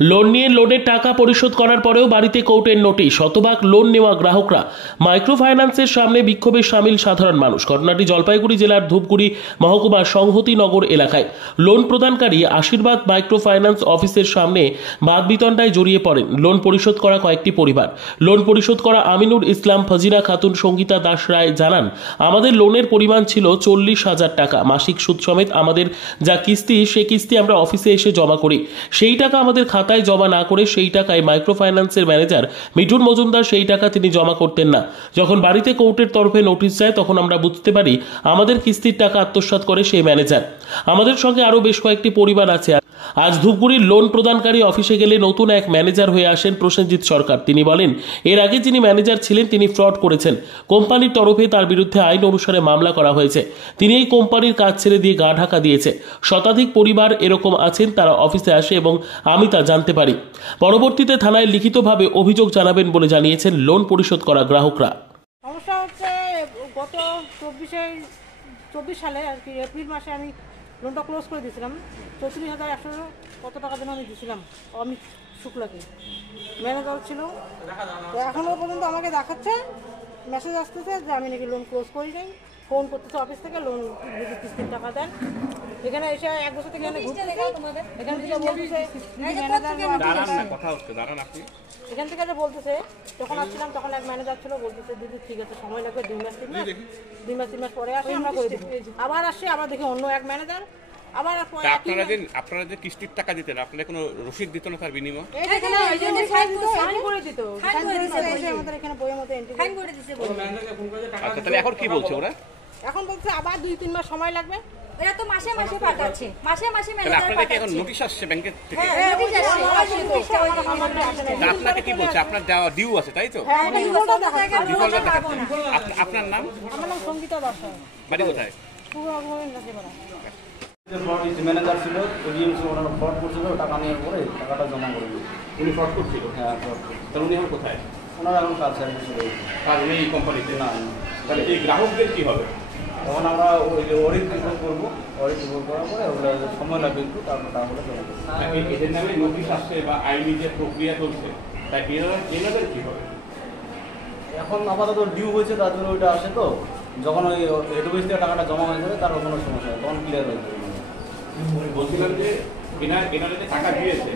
Loan নিয়ে লোনের টাকা পরিশোধ করার পরেও বাড়িতে কোর্টের নোটিশ। শতভাগ লোন নেওয়া গ্রাহকরা। মাইক্রো ফাইন্যান্সের সামনে বিক্ষোভে সামিল সাধারণ মানুষ। ঘটনাটি জলপাইগুড়ি জেলার ধূপগুড়ি মহকুমার সংহতি নগর এলাকায়। লোন প্রদানকারী আশীর্বাদ মাইক্রো ফাইন্যান্স অফিসের সামনে বাদ বিতণ্ডায় জড়িয়ে পড়েন লোন পরিশোধ করা কয়েকটি পরিবার। লোন পরিশোধ করা আমিনুর ইসলাম, ফজিনা খাতুন, সঙ্গীতা দাস রায় জানান, আমাদের লোনের পরিমাণ ছিল 40,000 টাকা। মাসিক সুদ সমেত আমাদের যা কিস্তি, সে কিস্তি আমরা অফিসে এসে জমা করি। সেই টাকা আমাদের খাতায় জমা না করে সেই টাকায় মাইক্রো ফাইন্যান্সের ম্যানেজার মিঠুন মজুমদার সেই টাকা তিনি জমা করতেন না। যখন বাড়িতে কোর্টের তরফে নোটিশ যায় তখন আমরা বুঝতে পারি আমাদের কিস্তির টাকা আত্মসাৎ করে সেই ম্যানেজার। আমাদের সঙ্গে আরো বেশ কয়েকটি পরিবার আছে। আজ ধূপগুড়ির লোন প্রদানকারী অফিসে গেলে নতুন এক ম্যানেজার হয়ে আসেন প্রসেনজিৎ সরকার। তিনি বলেন, এর আগে যিনি ম্যানেজার ছিলেন তিনি ফ্রড করেছেন। কোম্পানির তরফে তার বিরুদ্ধে আইন অনুসারে মামলা করা হয়েছে। তিনি এই কোম্পানির কাজ ছেড়ে দিয়ে গা ঢাকা দিয়েছে। শতাধিক পরিবার এরকম আছেন, তারা অফিসে আসে এবং আমি তা জানতে পারি। পরবর্তীতে থানায় লিখিতভাবে অভিযোগ জানাবেন বলে জানিয়েছেন লোন পরিশোধ করা গ্রাহকরা। সমস্যা হচ্ছে গত 24 সালে আর কি এপ্রিল মাসে আমি লোনটা ক্লোজ করে দিয়েছিলাম। 34,100 কত টাকা যেন আমি দিয়েছিলাম অমিত শুক্লাকে, ম্যানেজার ছিল। তো এখনও পর্যন্ত আমাকে দেখাচ্ছে, মেসেজ আসতেছে যে আমি নাকি লোন ক্লোজ করি নাই। ফোন করতেছে অফিস থেকে, লোন কিস্তির টাকা দেন। এখানে এসে 1 বছর থেকে এখানে ঘুরতে এখান থেকে বলতেছে এখান থেকে যে বলতেছে, যখন আসছিলাম তখন এক ম্যানেজার ছিল, বলতেছে দিদি ঠিক আছে সময় লাগবে 2 মাস 3 মাস পরে আসে আমরা করে দেবো। আবার আসছে, আবার দেখি অন্য এক ম্যানেজার। আবার আপনারা যে কিস্তির টাকা দিতেন, আপনারা কোনো রসিদ দিত না তার বিনিময়ে? আচ্ছা, তাহলে এখন কি বলছে ওরা? এখন বলছে আবার 2-3 মাস সময় লাগবে। এরা তো মাসে মাসে পাঠাচ্ছে, মাসে মাসে ম্যানেজার পাঠাচ্ছে। আপনাদের কি এখন নোটিশ আসছে ব্যাংকের থেকে? হ্যাঁ, নোটিশ আসছে। আপনাকে কি বলছে? আপনার দেওয়া ডিউ আছে, তাই তো? হ্যাঁ, এটা ডিফল্টটা দেখাবো না। আপনার নাম? আমার নাম সঙ্গীতা দাস। বাড়ি কোথায়? ম্যানেজার ছিল, ওনারা ফ্রড করছিল, টাকা নেওয়ার পরে টাকাটা জমা করে দিল। উনি ফ্রড করছিল? হ্যাঁ, ফ্রড করছিল। তাহলে উনি এখন কোথায়? ওনারা এখন কাজ ছেড়ে চলে গেছে। কাজ নেই এই কোম্পানিতে? না। তাহলে এই গ্রাহকদের কি হবে? তখন আমরা ওই যে অডিট রিপোর্ট করবো, অডিট রিপোর্ট করার পরে ওগুলো সময় লাগবে একটু, তারপর টাকাগুলো জমা করবো। এদের নামে নোটিশ আসছে বা আইনি যে প্রক্রিয়া চলছে, তাই এনাদের কি হবে? এখন আপাতত ডিউ হয়েছে, তার জন্য ওইটা আসে। তো যখন ওই হেডঅফিস থেকে টাকাটা জমা হয়ে যাবে তার কোনো সমস্যা নেই, তখন ক্লিয়ার হয়ে যাবে। বলছিলাম যে এনারা যে টাকা দিয়েছে,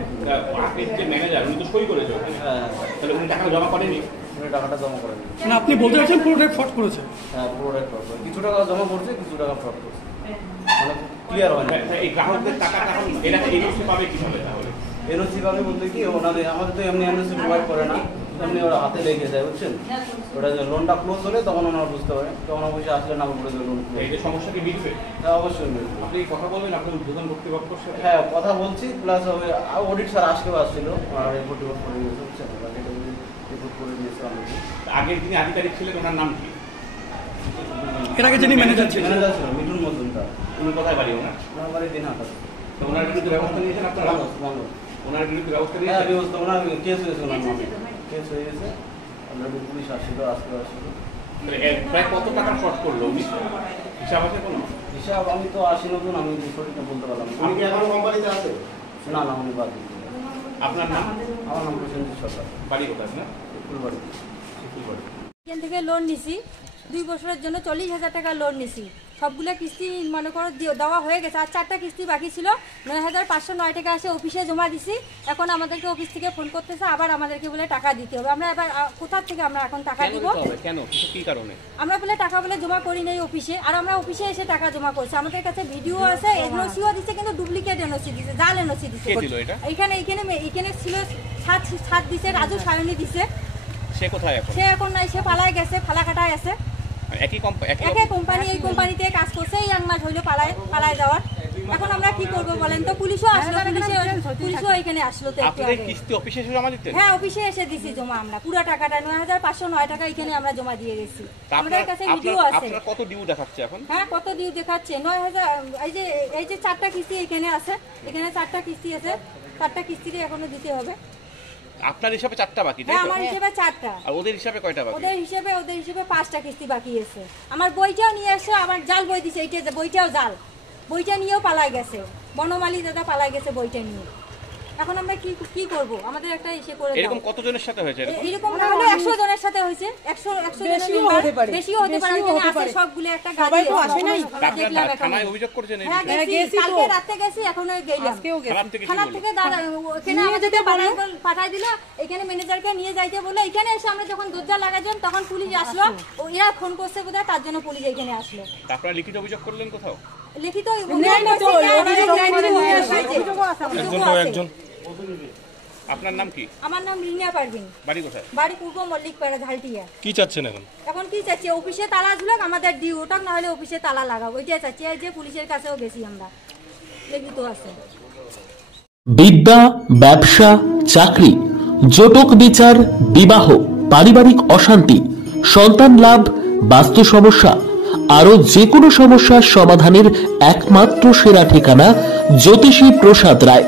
আগের যে ম্যানেজার উনি তো সই করেছে ওখানে। হ্যাঁ, তাহলে উনি টাকা জমা করেনি? উনি টাকাটা জমা করেনি। না, আপনি বলতে চাচ্ছেন পুরোটাই ফ্রড করেছে? হ্যাঁ, পুরোটাই ফ্রড করেছে। কিছু টাকা জমা করছে, কিছু টাকা ফ্রড করছে, মানে ক্লিয়ার হয় না। এই গ্রাহকদের টাকাটা এখন এরা এনওসি পাবে কিভাবে তাহলে? এনওসি পাবে বলতে কি, ওনাদের আমাদের তো এমনি এনওসি প্রোভাইড করে না, এমনি ওরা হাতে লেগে যায়, বুঝছেন? ওটা যে লোনটা ক্লোজ হলে তখন ওনারা বুঝতে পারে, তখন অবশ্যই আসলে না বলে লোন। এই যে সমস্যা কি মিটবে? হ্যাঁ, অবশ্যই মিটবে। আপনি কথা বলবেন আপনার উদ্বোধন কর্তৃপক্ষের সাথে? হ্যাঁ, কথা বলছি, প্লাস অডিট স্যার আজকেও আসছিল, রিপোর্ট করে দিয়েছে, বুঝছেন? রিপোর্ট করে দিয়েছে আমাকে। আগের যিনি আধিকারিক ছিলেন ওনার নাম কি? এর আগে যিনি ম্যানেজার ছিলেন? ম্যানেজার ছিল মিঠুন মজুমদার। উনি কোথায় বাড়ি ওনার? ওনার বাড়ি দিনহাটা। তো ওনার বিরুদ্ধে ব্যবস্থা নিয়েছেন আপনারা? ওনার বিরুদ্ধে ব্যবস্থা হ্যাঁ, নিয়েছেন? ব্যবস্থা ওনার কেস হয়েছে, ওনার নামে কেস হয়ে গেছে। অলরেডি পুলিশ আসছিল, আজকে আসছিল। প্রায় কত টাকা শর্ট করলো হিসাব আছে কোনো? হিসাব আমি তো আসি নতুন, আমি সঠিকটা বলতে পারলাম না। উনি কি এখন কোম্পানিতে আছে? না, উনি বাদ দিয়েছে। আপনার নাম? আমার নাম প্রসেনজিৎ সরকার। বাড়ি কোথায় না? ফুলবাড়ি। এখান থেকে লোন নিছি 2 বছরের জন্য 40,000 টাকা লোন নিছি। সবগুলো কিস্তি মনে করো দেওয়া হয়ে গেছে, আর 4টা কিস্তি বাকি ছিল। 9,509 টাকা আসে অফিসে জমা দিছি। এখন আমাদেরকে অফিস থেকে ফোন করতেছে, আবার আমাদেরকে বলে টাকা দিতে হবে। আমরা এবার কোথা থেকে আমরা এখন টাকা দিব? কেন, কি কারণে? আমরা বলে টাকা বলে জমা করি নাই অফিসে, আর আমরা অফিসে এসে টাকা জমা করছি। আমাদের কাছে ভিডিও আছে, এনওসিও দিচ্ছে, কিন্তু ডুপ্লিকেট এনওসি দিচ্ছে, জাল এনওসি দিচ্ছে। এখানে ছিল 7 দিছে, রাজু সায়নী দিছে। সে কোথায় এখন? সে এখন নাই, সে পালায় গেছে, ফালাকাটায় আছে। একই কোম্পানি, এই কোম্পানিতে কাজ করছে। এই 1 মাস হইলো পালায় যাওয়ার। এখন আমরা কি করব বলেন তো? পুলিশও আসলো, পুলিশও এখানে আসলো। তো আপনাদের কিস্তি অফিসে এসে জমা দিতেন? হ্যাঁ, অফিসে এসে দিছি জমা। আমরা পুরো টাকাটা 9,509 টাকা এখানে আমরা জমা দিয়ে গেছি। আমাদের কাছে ভিডিও আছে। আপনারা কত ডিউ দেখাচ্ছে এখন? হ্যাঁ, কত ডিউ দেখাচ্ছে? 9,000। এই যে 4টা কিস্তি এখানে আছে, এখানে 4টা কিস্তি আছে। 4টা কিস্তিতে এখনো দিতে হবে। আপনার হিসাবে 4টা বাকি, তাই তো? হ্যাঁ, আমার হিসাবে 4টা। আর ওদের হিসাবে কয়টা বাকি? ওদের হিসাবে 5টা কিস্তি বাকি আছে। আমার বইটাও নিয়ে আসছে, আমার জাল বই দিছে। এইটা যে বইটাও জাল, বইটা নিয়েও পালাই গেছে। বনমালী দাদা পালাই গেছে বইটা নিয়ে। এখন আমরা কি করব? আমাদের একটা ইসে করে দাও। এরকম কতজনের সাথে হয়েছে এরকম? এরকম না হলে 100 জনের সাথে হয়েছে। 100 বেশিও জনের হতে পারে। বেশিও হতে পারে। বেশিও এখানে হতে আছে পারে। সবগুলো একটা সবাই গাড়ি তো আসে নাই। দেখলাম আপনারা এখন। থানায় অভিযোগ করেছেন এই হ্যাঁ বিষয়ে? গেছি, গেছি তো। কালকে রাতে গেছি, এখনো গেলাম। আজকেও গেছি। থানার থেকে কি থানার বললো? থেকে এখানে আমাদেরকে পাঠাই দিল, এখানে ম্যানেজারকে নিয়ে যাইতে বললো। এখানে এসে আমরা যখন দরজা লাগাইলাম তখন পুলিশ আসলো। এরা ফোন করছে বোধহয়, তার জন্য পুলিশ এখানে আসলো। আপনারা লিখিত অভিযোগ করলেন কোথাও? লিখিত নেয় না তো, অভিযোগ নেয় না, অভিযোগও আছে। অভিযোগও আছে আমাদের। আপনার নাম কি? আমার নাম রিনা পারভিন, বাড়ি কোথায়? বাড়ি পূর্ব মল্লিকপাড়া, ঝালটিয়া। কি চাচ্ছেন এখন? এখন কি চাচ্ছি? অফিসে তালা ঝুলাক, আমাদের ডিউ ওটাক, না হলে অফিসে তালা লাগাও, ওইটাই চাচ্ছি। এই যে পুলিশের কাছেও গেছি আমরা, লিখিত আছে। বিদ্যা, ব্যবসা, চাকরি, জটক বিচার, বিবাহ, পারিবারিক অশান্তি, সন্তান লাভ, বাস্তু সমস্যা, আরো যে কোনো সমস্যার সমাধানের একমাত্র সেরা ঠিকানা জ্যোতিষী প্রসাদ রায়।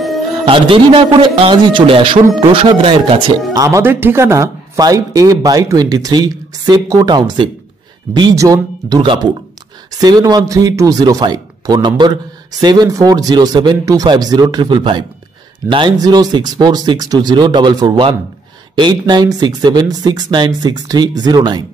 আর দেরি না করে আজই চলে আসুন প্রসাদ রায়ের কাছে। আমাদের ঠিকানা 5A/23 SEPCO township, B zone, Durgapur, 713205। Phone number 7407250555, 9064620441, 8967696309।